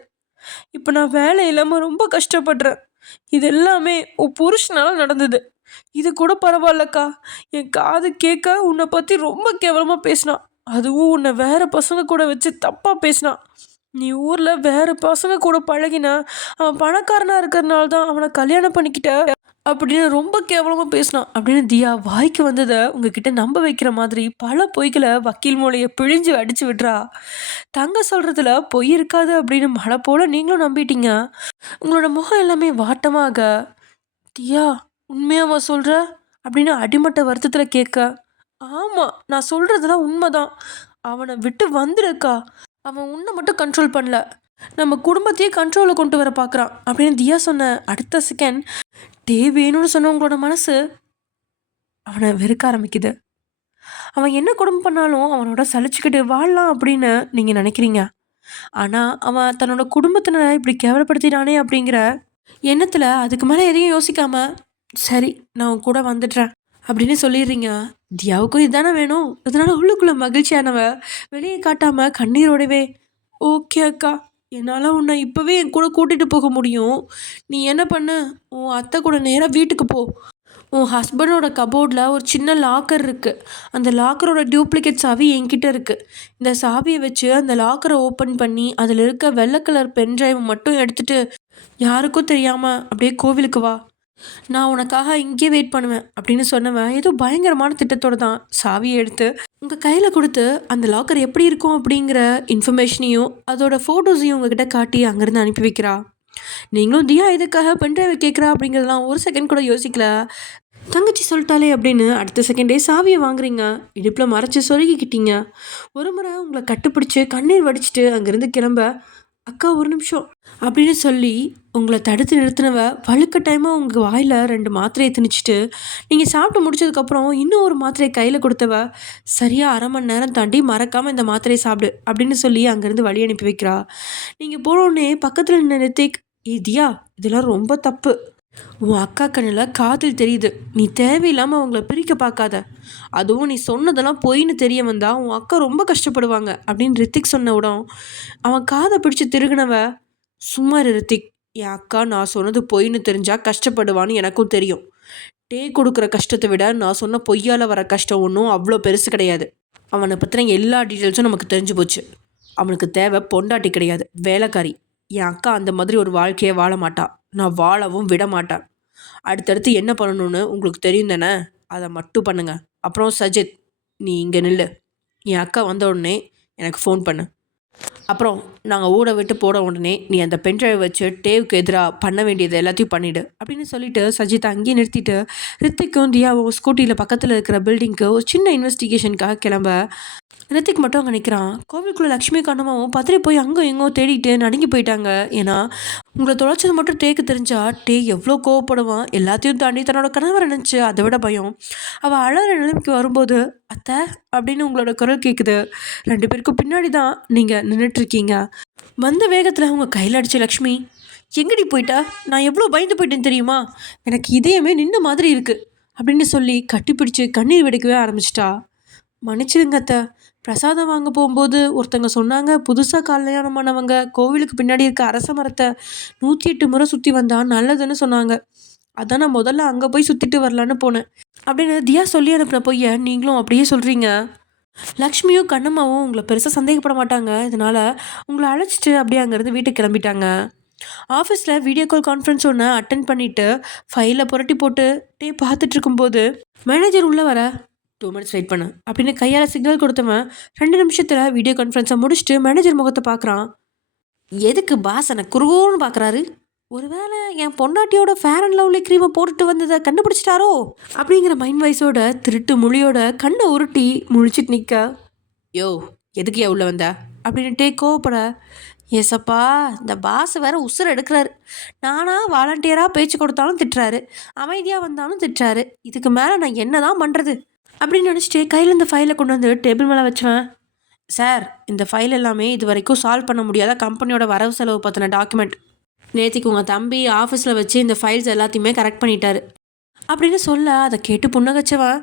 இப்போ நான் வேலை இல்லாமல் ரொம்ப கஷ்டப்படுறேன். இது எல்லாமே உன் புருஷனால நடந்தது. இது கூட பரவாயில்லக்கா, என் காது கேட்க உன்னை பற்றி ரொம்ப கேவலமாக பேசினான். அதுவும் உன்னை வேற பசங்க கூட வச்சு தப்பாக பேசினான். நீ ஊரில் வேற பசங்க கூட பழகினா அவன் பணக்காரனாக இருக்கிறதுனால தான் அவனை கல்யாணம் பண்ணிக்கிட்ட அப்படின்னு ரொம்ப கேவலமாக பேசினான் அப்படின்னு தியா வாய்க்கு வந்ததை உங்ககிட்ட நம்ப வைக்கிற மாதிரி பல பொய்களை வக்கீல் மூலையை பிழிஞ்சு அடிச்சு விட்றா. தங்க சொல்கிறதுல பொய் இருக்காது அப்படின்னு மழை போல் நீங்களும் நம்பிட்டீங்க. உங்களோட முகம் எல்லாமே வாட்டமாக, தியா உண்மையாவா சொல்கிற அப்படின்னு அடிமட்ட வருத்தத்தில் கேட்க, ஆமாம் நான் சொல்கிறதெல்லாம் உண்மைதான். அவனை விட்டு வந்துடுக்கா. அவன் உன்னை மட்டும் கண்ட்ரோல் பண்ணல, நம்ம குடும்பத்தையே கண்ட்ரோலில் கொண்டு வர பார்க்குறான் அப்படின்னு தியா சொன்ன அடுத்த செகண்ட் டே வேணும்னு சொன்ன உங்களோட மனசு அவனை வெறுக்க ஆரம்பிக்குது. அவன் என்ன குடும்பம் பண்ணாலும் அவனோட சலிச்சுக்கிட்டு வாழலாம் அப்படின்னு நீங்கள் நினைக்கிறீங்க. ஆனால் அவன் தன்னோட குடும்பத்தினரை இப்படி கேவலப்படுத்தினானே அப்படிங்கிற எண்ணத்தில் அதுக்கு மேலே எதையும் யோசிக்காம சரி நான் உன் கூட வந்துடுறேன் அப்படின்னு சொல்லிடுறீங்க. தியாவுக்கும் இதுதானே வேணும். அதனால உள்ளுக்குள்ள மகிழ்ச்சியானவ வெளியே காட்டாம கண்ணீரோடவே, ஓகே அக்கா, என்னால் உன்னை இப்போவே என் கூட கூட்டிகிட்டு போக முடியும். நீ என்ன பண்ண, உன் அத்தை கூட நேராக வீட்டுக்கு போ. உன் ஹஸ்பண்டோட கபோர்டில் ஒரு சின்ன லாக்கர் இருக்குது. அந்த லாக்கரோட டூப்ளிகேட் சாவி என்கிட்ட இருக்குது. இந்த சாவியை வச்சு அந்த லாக்கரை ஓப்பன் பண்ணி அதில் இருக்க வெள்ளை கலர் பென் டிரைவை மட்டும் எடுத்துகிட்டு யாருக்கும் தெரியாமல் அப்படியே கோவிலுக்கு வா. நான் உனக்காக இங்கே வெயிட் பண்ணுவேன் அப்படின்னு சொன்னவன் ஏதோ பயங்கரமான திட்டத்தோடு தான் சாவியை எடுத்து உங்கள் கையில் கொடுத்து அந்த லாக்கர் எப்படி இருக்கும் அப்படிங்கிற இன்ஃபர்மேஷனையும் அதோட ஃபோட்டோஸையும் உங்ககிட்ட காட்டி அங்கேருந்து அனுப்பி வைக்கிறா. நீங்களும் தியா இதுக்காக பென்ட்ரைவை கேட்குறா அப்படிங்கிறதெல்லாம் ஒரு செகண்ட் கூட யோசிக்கல. தங்கச்சி சொல்லிட்டாலே அப்படின்னு அடுத்த செகண்டே சாவியை வாங்குறீங்க. இடுப்பில் மறைச்சி சொருகிக்கிட்டீங்க. ஒரு முறை உங்களை கட்டுப்பிடிச்சி கண்ணீர் வடிச்சிட்டு அங்கேருந்து கிளம்ப, அக்கா ஒரு நிமிஷம் அப்படின்னு சொல்லி உங்களை தடுத்து நிறுத்தினவ வழுக்கட்டாயமாக உங்கள் வாயில் 2 மாத்திரையை திணிச்சிட்டு நீங்கள் சாப்பிட்டு முடிச்சதுக்கப்புறம் இன்னும் ஒரு மாத்திரையை கையில் கொடுத்தவ சரியாக அரை மணி நேரம் தாண்டி மறக்காமல் இந்த மாத்திரையை சாப்பிடு அப்படின்னு சொல்லி அங்கேருந்து வழி அனுப்பி வைக்கிறா. நீங்கள் போனோடனே பக்கத்தில் நின்று நிறுத்திக், இதியா இதெல்லாம் ரொம்ப தப்பு. உன் அக்கா கண்ணில் காதல் தெரியுது. நீ தேவையில்லாமல் அவங்கள பிரிக்க பார்க்காத. அதுவும் நீ சொன்னதெல்லாம் பொய்ன்னு தெரிய வந்தா உன் அக்கா ரொம்ப கஷ்டப்படுவாங்க அப்படின்னு ரித்திக் சொன்ன உடம் அவன் காதை பிடிச்சி திருகினவ, சும்மா ரித்திக், என் அக்கா நான் சொன்னது பொய்ன்னு தெரிஞ்சா கஷ்டப்படுவான்னு எனக்கும் தெரியும். டே கொடுக்குற கஷ்டத்தை விட நான் சொன்ன பொய்யால் வர கஷ்டம் ஒன்றும் அவ்வளோ பெருசு கிடையாது. அவனை பற்றின எல்லா டீட்டெயில்ஸும் நமக்கு தெரிஞ்சு போச்சு. அவனுக்கு தேவை பொண்டாட்டி கிடையாது, வேலைக்காரி. என் அக்கா அந்த மாதிரி ஒரு வாழ்க்கையை வாழ மாட்டா. நான் வாழவும் விட மாட்டேன். அடுத்தடுத்து என்ன பண்ணணும்னு உங்களுக்கு தெரியும் தானே, அதை மட்டும் பண்ணுங்க. அப்புறம் சஜித், நீ இங்கே நில்லு. என் அக்கா வந்த உடனே எனக்கு ஃபோன் பண்ணு. அப்புறம் நாங்கள் ஊட விட்டு போட உடனே நீ அந்த பென்ட்ரைவை வச்சு டேவுக்கு எதிராக பண்ண வேண்டியது எல்லாத்தையும் பண்ணிவிடு அப்படின்னு சொல்லிவிட்டு சஜித்தை அங்கேயே நிறுத்திட்டு ரித்திக்கும் தியாவும் ஸ்கூட்டியில் பக்கத்தில் இருக்கிற பில்டிங்க்கு ஒரு சின்ன இன்வெஸ்டிகேஷனுக்காக கிளம்ப, ரித்திக் மட்டும் அங்கே நிற்கிறான். கோவிலுக்குள்ளே லக்ஷ்மி கண்ணமாவும் பத்திரி போய் அங்கே எங்கோ தேடிட்டு நடுங்கி போயிட்டாங்க. ஏன்னா உங்களை தொலைச்சது மட்டும் டேக்கு தெரிஞ்சா டே எவ்வளோ கோவப்படுவான். எல்லாத்தையும் தாண்டி தன்னோட கணவரை நினச்சி அதை விட பயம். அவள் அழகிற நிலைமைக்கு வரும்போது அத்தை அப்படின்னு உங்களோட குரல் கேட்குது. 2 பேருக்கும் பின்னாடி தான் நீங்கள் நின்றுட்டுருக்கீங்க. வந்த வேகத்தில் உங்கள் கையில் அடிச்ச லக்ஷ்மி, எங்கடி போயிட்டா, நான் எவ்வளோ பயந்து போயிட்டேன்னு தெரியுமா, எனக்கு இதயமே நின்ன மாதிரி இருக்குது அப்படின்னு சொல்லி கட்டிப்பிடிச்சு கண்ணீர் வெடிக்கவே ஆரம்பிச்சிட்டா. மன்னிச்சிடுங்க அத்தை, பிரசாதம் வாங்க போகும்போது ஒருத்தங்க சொன்னாங்க புதுசாக கல்யாணமானவங்க கோவிலுக்கு பின்னாடி இருக்க அரச மரத்தை 108 முறை சுற்றி வந்தால் நல்லதுன்னு சொன்னாங்க. அதான் நான் முதல்ல அங்கே போய் சுற்றிட்டு வரலான்னு போனேன் அப்படின்னு தியா சொல்லி அனுப்பின பொய்ய நீங்களும் அப்படியே சொல்கிறீங்க. லக்ஷ்மியும் கண்ணம்மாவும் உங்களை பெருசாக சந்தேகப்பட மாட்டாங்க. இதனால் உங்களை அழைச்சிட்டு அப்படியே அங்கேருந்து வீட்டுக்கு கிளம்பிட்டாங்க. ஆஃபீஸில் வீடியோ கால் கான்ஃபரன்ஸ் ஒன்று அட்டன் பண்ணிவிட்டு ஃபைலை புரட்டி போட்டு பார்த்துட்டு இருக்கும்போது மேனேஜர் உள்ளே வர, 2 minutes வெயிட் பண்ணு அப்படின்னு கையால் சிக்னல் கொடுத்தவன் 2 நிமிஷத்தில் வீடியோ கான்ஃபரன்ஸை முடிச்சுட்டு மேனேஜர் முகத்தை பார்க்குறான். எதுக்கு பாஸ் என்னை குறுகோன்னு பார்க்குறாரு? ஒருவேளை என் பொண்டாட்டியோட ஃபேர் அண்ட் லவ்லி க்ரீமை போட்டுட்டு வந்ததை கண்டுபிடிச்சிட்டாரோ அப்படிங்கிற மைண்ட் வாய்ஸோட திருட்டு மொழியோட கண்ணை உருட்டி முழிச்சிட்டு நிற்க, யோ எதுக்கு உள்ள வந்த அப்படின்ட்டு கோவப்பட, ஏசப்பா இந்த பாஸ் வேற உசுரை எடுக்கிறாரு. நானாக வாலண்டியராக பேச்சு கொடுத்தாலும் திட்டுறாரு, அமைதியாக வந்தாலும் திட்டுறாரு. இதுக்கு மேலே நான் என்ன தான் பண்ணுறது அப்படின்னு நினச்சிட்டு கையில் இந்த ஃபைலை கொண்டு வந்து டேபிள் மேலே வச்சுவேன். சார், இந்த ஃபைல் எல்லாமே இது வரைக்கும் சால்வ் பண்ண முடியாத கம்பெனியோட வரவு செலவு பற்றின டாக்குமெண்ட். நேத்திக்கு உங்கள் தம்பி ஆஃபீஸில் வச்சு இந்த ஃபைல்ஸ் எல்லாத்தையுமே கரெக்ட் பண்ணிட்டாரு அப்படின்னு சொல்ல, அதை கேட்டு புன்னகச்சவன்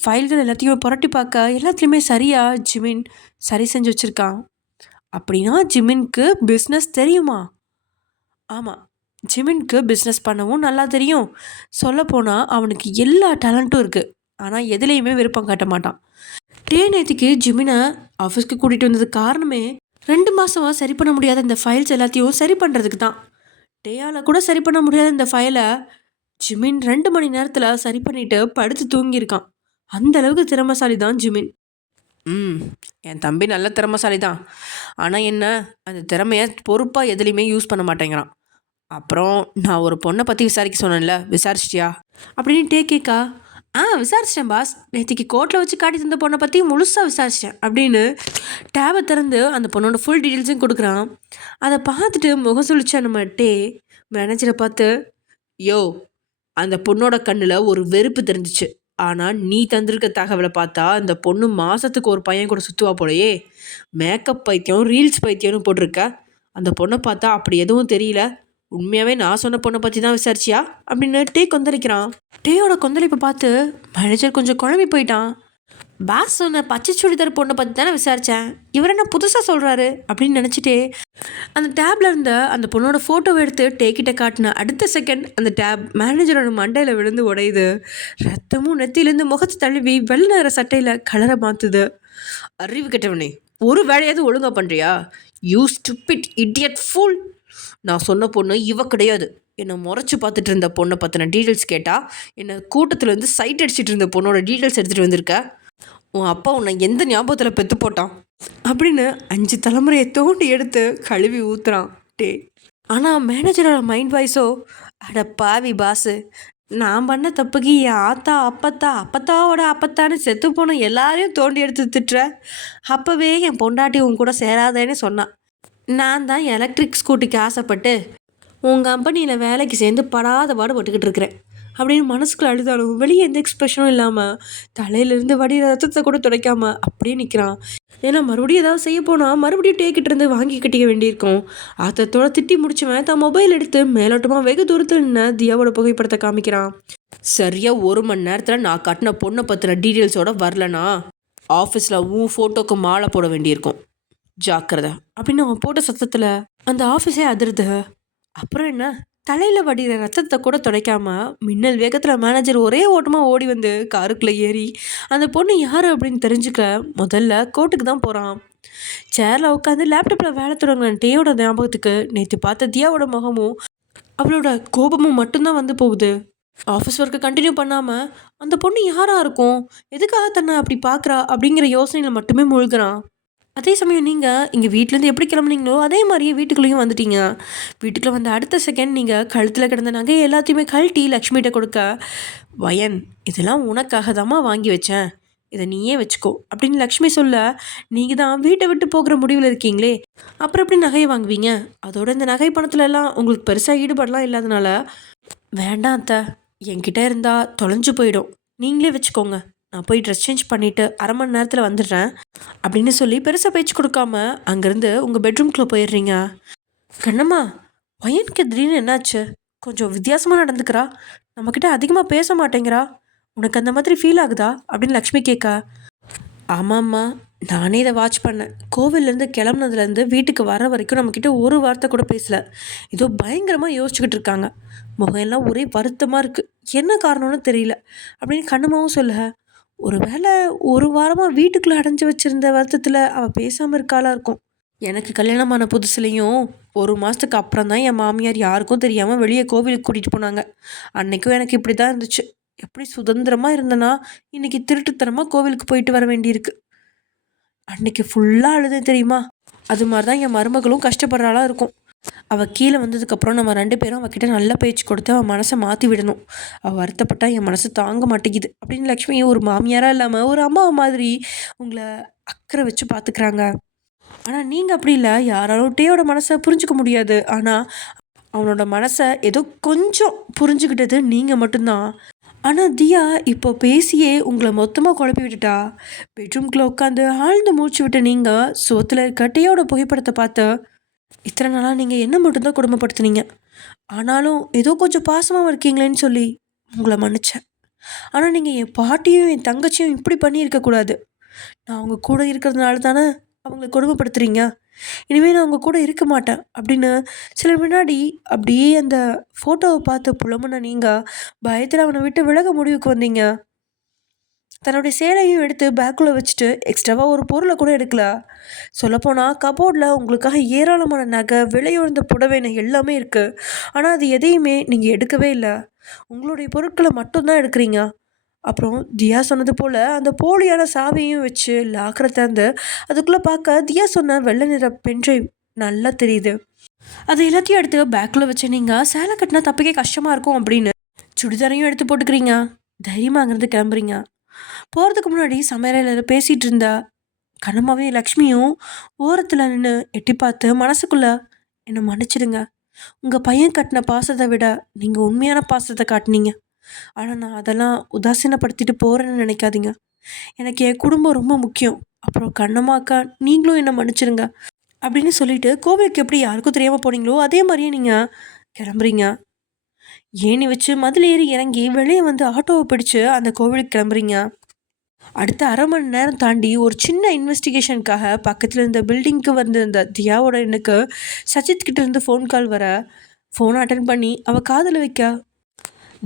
ஃபைல்கள் எல்லாத்தையும் புரட்டி பார்க்க எல்லாத்துலேயுமே சரியா ஜிமின் சரி செஞ்சு வச்சுருக்கான். அப்படின்னா ஜிமின்க்கு பிஸ்னஸ் தெரியுமா? ஆமாம், ஜிமின்க்கு பிஸ்னஸ் பண்ணவும் நல்லா தெரியும். சொல்லப்போனால் அவனுக்கு எல்லா டேலண்ட்டும் இருக்குது. ஆனால் எதுலேயுமே விருப்பம் காட்ட மாட்டான். நேத்திக்கு ஜிமினை ஆஃபீஸ்க்கு கூட்டிகிட்டு வந்தது காரணமே 2 மாதமாக சரி பண்ண முடியாத இந்த ஃபைல்ஸ் எல்லாத்தையும் சரி பண்ணுறதுக்கு தான். டேயால் கூட சரி பண்ண முடியாத இந்த ஃபைலை ஜிமின் 2 மணி நேரத்தில் சரி பண்ணிட்டு படுத்து தூங்கியிருக்கான். அந்த அளவுக்கு திறமைசாலி தான் ஜிமின். என் தம்பி நல்ல திறமைசாலி தான். ஆனால் என்ன, அந்த திறமையை பொறுப்பாக எதுலேயுமே யூஸ் பண்ண மாட்டேங்கிறான். அப்புறம் நான் ஒரு பொண்ணை பற்றி விசாரிக்க சொன்னேன்ல, விசாரிச்சிட்டியா அப்படின்னு கேட்கா. விசாரிச்சிட்டேன் பாஸ். நேற்றுக்கு கோர்ட்டில் வச்சு காட்டி தந்த பொண்ணை பற்றி முழுசாக விசாரிச்சிட்டேன் அப்படின்னு டேபை திறந்து அந்த பொண்ணோட ஃபுல் டீட்டெயில்ஸையும் கொடுக்குறான். அதை பார்த்துட்டு முகம் சுழிச்சா நம்ம மேனேஜரை பார்த்து, யோ, அந்த பொண்ணோட கண்ணில் ஒரு வெறுப்பு தெரிஞ்சிச்சு. ஆனால் நீ தந்திருக்க தகவலை பார்த்தா அந்த பொண்ணு மாதத்துக்கு ஒரு பையன் கூட சுற்றுவா போலையே. மேக்கப் பைத்தியம், ரீல்ஸ் பைத்தியம்னு போட்டிருக்க. அந்த பொண்ணை பார்த்தா அப்படி எதுவும் தெரியல. உண்மையாகவே நான் சொன்ன பொண்ணை பற்றி தான் விசாரிச்சியா அப்படின்னு கொந்தளிக்கிறான். டேயோட கொந்தளிப்பை பார்த்து மேனேஜர் கொஞ்சம் குழம்பி போயிட்டான். பாஸ் சொன்ன பச்சை சுடிதார் பொண்ணை பற்றி தானே விசாரித்தேன், இவர் என்ன புதுசாக சொல்கிறாரு அப்படின்னு நினச்சிட்டே அந்த டேப்பில் இருந்த அந்த பொண்ணோட ஃபோட்டோவை எடுத்து டேக்கிட்ட காட்டின அடுத்த செகண்ட் அந்த டேப் மேனேஜரோட மண்டையில் விழுந்து உடையுது. ரத்தமும் நெத்தியிலேருந்து முகத்தை தழுவி வெள்ளை நிற சட்டையில் கலரை மாற்றுது. அறிவு கெட்டவனே, ஒரு வேலையாவது ஒழுங்காக பண்ணுறியா? You stupid idiot full. நான் சொன்ன பொண்ணு இவ கிடையாது. என்னை முறைச்சி பார்த்துட்டு இருந்த பொண்ணை பற்றின டீட்டெயில்ஸ் கேட்டால் என்னை கூட்டத்துலேருந்து சைட் அடிச்சிட்டு இருந்த பொண்ணோட டீட்டெயில்ஸ் எடுத்துகிட்டு வந்திருக்க. உன் அப்பா உன்னை எந்த ஞாபகத்தில் பெற்று போட்டான் அப்படின்னு 5 தலைமுறையை தோண்டி எடுத்து கழுவி ஊற்றுறான் டே. ஆனால் மேனேஜரோட மைண்ட் வாய்ஸோ, அட பாவி பாஸு, நான் பண்ண தப்புக்கு என் ஆத்தா அப்பத்தாவோட அப்பத்தான்னு செத்து போன எல்லாரையும் தோண்டி எடுத்து திட்டுற. அப்போவே என் பொண்டாட்டி உன் கூட சேராதேன்னு சொன்னான். நான் தான் எலக்ட்ரிக் ஸ்கூட்டிக்கு ஆசைப்பட்டு உங்கள் கம்பெனியில் வேலைக்கு சேர்ந்து படாத பாடுபட்டுக்கிட்டு இருக்கிறேன் அப்படின்னு மனசுக்குள்ள அழுதாலும் வெளியே எந்த எக்ஸ்ப்ரெஷனும் இல்லாமல் தலையிலேருந்து வடிகிற ரத்தத்தை கூட துடைக்காமல் அப்படியே நிற்கிறான். ஏன்னா மறுபடியும் ஏதாவது செய்ய போனால் மறுபடியும் டேக்கிட்டு இருந்து வாங்கி கட்டிக்க வேண்டியிருக்கும். ஆத்தத்தோட திட்டி முடிச்சவன் தான் மொபைல் எடுத்து மேலோட்டமாக வெகு தூரத்தில் நின்று தியாவோட புகைப்படத்தை காமிக்கிறான். சரியாக 1 மணி நேரத்தில் நான் கட்டின பொண்ணை பற்றின டீட்டெயில்ஸோட வரலனா ஆஃபீஸில் உன் ஃபோட்டோக்கு மாலை போட வேண்டியிருக்கும். ஜாக்கிரதை அப்படின்னு அவன் போட்ட சத்தத்தில் அந்த ஆஃபீஸே அதிருது. அப்புறம் என்ன, தலையில் வடிகிற ரத்தத்தை கூட துடைக்காம மின்னல் வேகத்தில் மேனேஜர் ஒரே ஓட்டமாக ஓடி வந்து காருக்குள்ளே ஏறி அந்த பொண்ணு யார் அப்படின்னு தெரிஞ்சுக்க முதல்ல கோர்ட்டுக்கு தான் போகிறான். சேரில் உட்காந்து லேப்டாப்பில் வேலை தொடங்கின டேயோட ஞாபகத்துக்கு நேற்று பார்த்த தியாவோட முகமும் அவளோட கோபமும் மட்டும்தான் வந்து போகுது. ஆஃபீஸ் ஒர்க்கை கண்டினியூ பண்ணாமல் அந்த பொண்ணு யாராக இருக்கும், எதுக்காக தன்னை அப்படி பார்க்குறா அப்படிங்கிற யோசனையில் மட்டுமே மூழ்கிறான். அதே சமயம் நீங்கள் இங்கே வீட்டிலேருந்து எப்படி கிளம்புனீங்களோ அதே மாதிரியே வீட்டுக்குள்ளேயும் வந்துட்டீங்க. வீட்டுக்குள்ளே வந்த அடுத்த செகண்ட் நீங்கள் கழுத்தில் கிடந்த நகை எல்லாத்தையுமே கழட்டி லக்ஷ்மிகிட்ட கொடுக்க, வயன் இதெல்லாம் உனக்காக தாம்மா வாங்கி வச்சேன், இதை நீயே வச்சுக்கோ அப்படின்னு லக்ஷ்மி சொல்ல, நீங்கள் தான் வீட்டை விட்டு போகிற முடிவில் இருக்கீங்களே, அப்புறம் எப்படி நகையை வாங்குவீங்க? அதோட இந்த நகை பணத்துல எல்லாம் உங்களுக்கு பெருசாக ஈடுபாடெலாம் இல்லாதனால வேண்டாம் அத்தை, என்கிட்ட இருந்தால் தொலைஞ்சு போயிடும், நீங்களே வச்சுக்கோங்க, நான் போய் ட்ரெஸ் சேஞ்ச் பண்ணிவிட்டு 1/2 மணி நேரத்தில் வந்துடுறேன் அப்படின்னு சொல்லி பெருசாக பேச்சு கொடுக்காம அங்கேருந்து உங்கள் பெட்ரூம்குள்ளே போயிடுறீங்க. கண்ணம்மா, பையனுக்கு திடீர்னு என்னாச்சு? கொஞ்சம் வித்தியாசமாக நடந்துக்கிறா, நம்மக்கிட்ட அதிகமாக பேச மாட்டேங்கிறா, உனக்கு அந்த மாதிரி ஃபீல் ஆகுதா அப்படின்னு லக்ஷ்மி கேட்க. ஆமாம்மா, நானே இதை வாட்ச் பண்ணேன். கோவிலேருந்து கிளம்புனதுலேருந்து வீட்டுக்கு வர வரைக்கும் நம்மக்கிட்ட ஒரு வார்த்தை கூட பேசலை. ஏதோ பயங்கரமாக யோசிச்சுக்கிட்டு இருக்காங்க. முகம் எல்லாம் ஒரே வருத்தமாக இருக்குது. என்ன காரணம்னு தெரியல அப்படின்னு கண்ணம்மாவும் சொல்ல. ஒரு வேளை 1 வாரமாக வீட்டுக்குள்ளே அடைஞ்சி வச்சுருந்த வருத்தத்தில் அவள் பேசாமல் இருக்காளாக இருக்கும். எனக்கு கல்யாணமான புதுசுலேயும் 1 மாதத்துக்கு அப்புறம் தான் என் மாமியார் யாருக்கும் தெரியாமல் வெளியே கோவிலுக்கு கூட்டிகிட்டு போனாங்க. அன்றைக்கும் எனக்கு இப்படி தான் இருந்துச்சு. எப்படி சுதந்திரமாக இருந்தேன்னா இன்றைக்கி திருட்டுத்தனமாக கோவிலுக்கு போயிட்டு வர வேண்டியிருக்கு. அன்றைக்கி ஃபுல்லாக அழுதேன் தெரியுமா? அது மாதிரி தான் என் மருமகளும் கஷ்டப்படுறாளாக இருக்கும். அவள் கீழே வந்ததுக்கப்புறம் நம்ம 2 பேரும் அவகிட்ட நல்ல பேச்சு கொடுத்து அவள் மனசை மாற்றி விடணும். அவள் வருத்தப்பட்டா என் மனசு தாங்க மாட்டேங்குது அப்படின்னு லக்ஷ்மி ஒரு மாமியாராக இல்லாமல் ஒரு அம்மா மாதிரி உங்களை அக்கறை வச்சு பார்த்துக்கிறாங்க. ஆனால் நீங்கள் அப்படி இல்லை. யாராலும் டேயோட மனசை புரிஞ்சுக்க முடியாது. ஆனால் அவனோட மனசை ஏதோ கொஞ்சம் புரிஞ்சுக்கிட்டது நீங்கள் மட்டும்தான். ஆனால் தியா இப்போ பேசியே உங்களை மொத்தமாக குழப்பி விட்டுட்டா. பெட்ரூம்குள்ளே உட்காந்து ஆழ்ந்து மூச்சு விட்டு நீங்கள் சோத்துல கட்டையோட புகைப்படத்தை பார்த்து இத்தனை நாளாக நீங்கள் என்ன மட்டும்தான் குடும்பப்படுத்துனீங்க, ஆனாலும் ஏதோ கொஞ்சம் பாசமாக இருக்கீங்களேன்னு சொல்லி உங்களை மன்னிச்சேன். ஆனால் நீங்கள் என் பாட்டியும் என் தங்கச்சியும் இப்படி பண்ணியிருக்கக்கூடாது. நான் அவங்க கூட இருக்கிறதுனால தானே அவங்கள கொடுமைப்படுத்துறீங்க. இனிமேல் நான் அவங்க கூட இருக்க மாட்டேன் அப்படின்னு சில முன்னாடி அப்படியே அந்த ஃபோட்டோவை பார்த்து புலம்புன நீங்கள் பயத்தில் அவனை விட்டு விலக முடிவுக்கு வந்தீங்க. தன்னுடைய சேலையும் எடுத்து பேக்குள்ளே வச்சுட்டு எக்ஸ்ட்ராவாக ஒரு பொருளை கூட எடுக்கல. சொல்லப்போனால் கபோர்டில் உங்களுக்காக ஏராளமான நகை, விலையுயர்ந்த புடவைன்னு எல்லாமே இருக்குது. ஆனால் அது எதையுமே நீங்கள் எடுக்கவே இல்லை. உங்களுடைய பொருட்களை மட்டும்தான் எடுக்கிறீங்க. அப்புறம் தியா சொன்னது போல் அந்த போலியான சாவியையும் வச்சு லாக்கரை திறந்து அதுக்குள்ளே பார்க்க தியா சொன்ன வெள்ளை நிற பென்ட்ரைவ் நல்லா தெரியுது. அதை எல்லாத்தையும் எடுத்து பேக்கில் வச்சு நீங்கள் சேலை கட்டினா தப்பிக்க கஷ்டமாக இருக்கும் அப்படின்னு சுடிதாரையும் எடுத்து போட்டுக்கிறீங்க. தைரியமாக அங்கேருந்து கிளம்புறீங்க. போகிறதுக்கு முன்னாடி சமையலில் பேசிகிட்டு இருந்தா கண்ணம்மாவையும் லக்ஷ்மியும் ஓரத்தில் நின்று எட்டி பார்த்து மனசுக்குள்ள என்னை மன்னிச்சிடுங்க, உங்கள் பையன் கட்டின பாசத்தை விட நீங்கள் உண்மையான பாசத்தை காட்டினீங்க. ஆனால் நான் அதெல்லாம் உதாசீனப்படுத்திட்டு போகிறேன்னு நினைக்காதீங்க. எனக்கு என் குடும்பம் ரொம்ப முக்கியம். அப்புறம் கண்ணம்மா அக்கா நீங்களும் என்னை மன்னிச்சிடுங்க அப்படின்னு சொல்லிட்டு கோவிலுக்கு எப்படி யாருக்கும் தெரியாமல் போனீங்களோ அதே மாதிரியே நீங்கள் கிளம்புறீங்க. ஏணி வச்சு மதில் ஏறி இறங்கி வெளியே வந்து ஆட்டோவை பிடிச்சு அந்த கோவிலுக்கு கிளம்புறீங்க. அடுத்த அரை மணி நேரம் தாண்டி ஒரு சின்ன இன்வெஸ்டிகேஷனுக்காக பக்கத்தில் இருந்த பில்டிங்க்கு வந்திருந்த தியாவோட எனக்கு சஜித் கிட்ட இருந்து ஃபோன் கால் வர ஃபோனை அட்டன் பண்ணி அவள் காதில் வைக்க,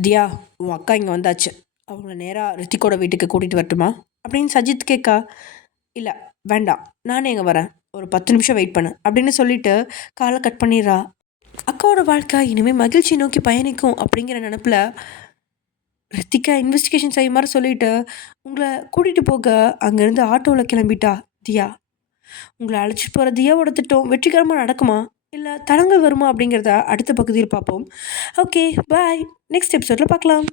தியா உன் அக்கா இங்கே வந்தாச்சு, அவங்கள நேராக ரித்திகோட வீட்டுக்கு கூட்டிகிட்டு வரட்டுமா அப்படின்னு சஜித் கேட்கா. இல்லை வேண்டாம், நானே இங்கே வரேன், ஒரு 10 நிமிஷம் வெயிட் பண்ணு அப்படின்னு சொல்லிட்டு காலை கட் பண்ணிடுறா. அக்காவோட வாழ்க்கை இனிமேல் மகிழ்ச்சி நோக்கி பயணிக்கும் அப்படிங்கிற நினப்பில் ரித்திகா இன்வெஸ்டிகேஷன் செய்ய மாதிரி சொல்லிவிட்டு உங்களை கூட்டிகிட்டு போக அங்கேருந்து ஆட்டோவில் கிளம்பிட்டா தியா. உங்களை அழைச்சிட்டு போகிற தியாவோட திட்டம் வெற்றிகரமாக நடக்குமா இல்லை தடங்கள் வருமா அப்படிங்கிறத அடுத்த பகுதியில் பார்ப்போம். ஓகே பாய், நெக்ஸ்ட் எபிசோடில் பார்க்கலாம்.